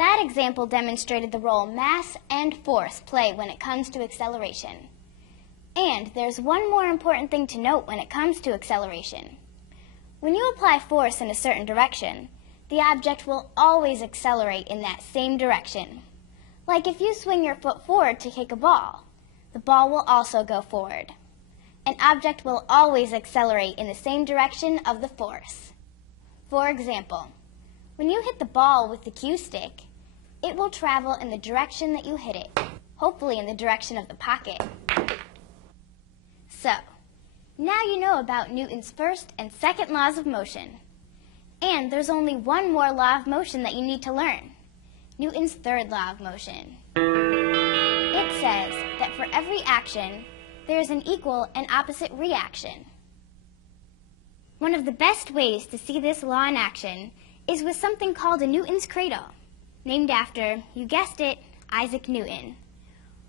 That example demonstrated the role mass and force play when it comes to acceleration. And there's one more important thing to note when it comes to acceleration. When you apply force in a certain direction, the object will always accelerate in that same direction. Like if you swing your foot forward to kick a ball, the ball will also go forward. An object will always accelerate in the same direction of the force. For example, when you hit the ball with the cue stick, it will travel in the direction that you hit it, hopefully in the direction of the pocket. So, now you know about Newton's first and second laws of motion. And there's only one more law of motion that you need to learn, Newton's third law of motion. It says that for every action, there is an equal and opposite reaction. One of the best ways to see this law in action is with something called a Newton's cradle, named after, you guessed it, Isaac Newton.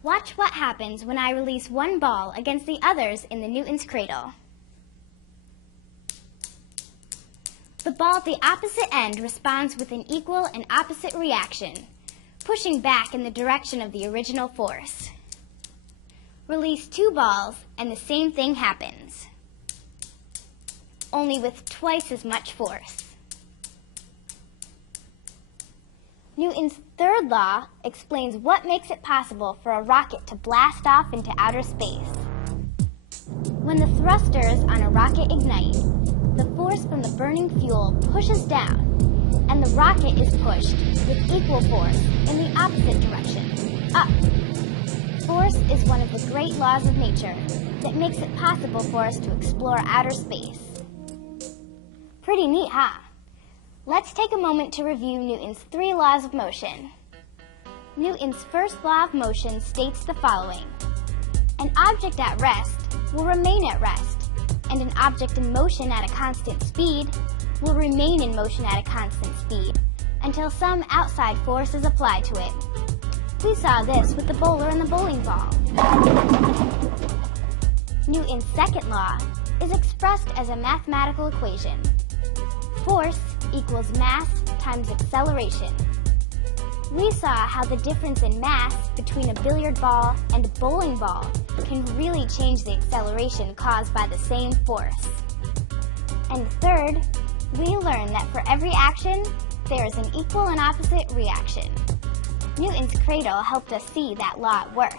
Watch what happens when I release one ball against the others in the Newton's cradle. The ball at the opposite end responds with an equal and opposite reaction, pushing back in the direction of the original force. Release two balls and the same thing happens, only with twice as much force. Newton's third law explains what makes it possible for a rocket to blast off into outer space. When the thrusters on a rocket ignite, the force from the burning fuel pushes down, and the rocket is pushed with equal force in the opposite direction, up. Force is one of the great laws of nature that makes it possible for us to explore outer space. Pretty neat, huh? Let's take a moment to review Newton's three laws of motion. Newton's first law of motion states the following. An object at rest will remain at rest, and an object in motion at a constant speed will remain in motion at a constant speed until some outside force is applied to it. We saw this with the bowler and the bowling ball. Newton's second law is expressed as a mathematical equation. Force equals mass times acceleration. We saw how the difference in mass between a billiard ball and a bowling ball can really change the acceleration caused by the same force. And third, we learned that for every action, there is an equal and opposite reaction. Newton's cradle helped us see that law at work.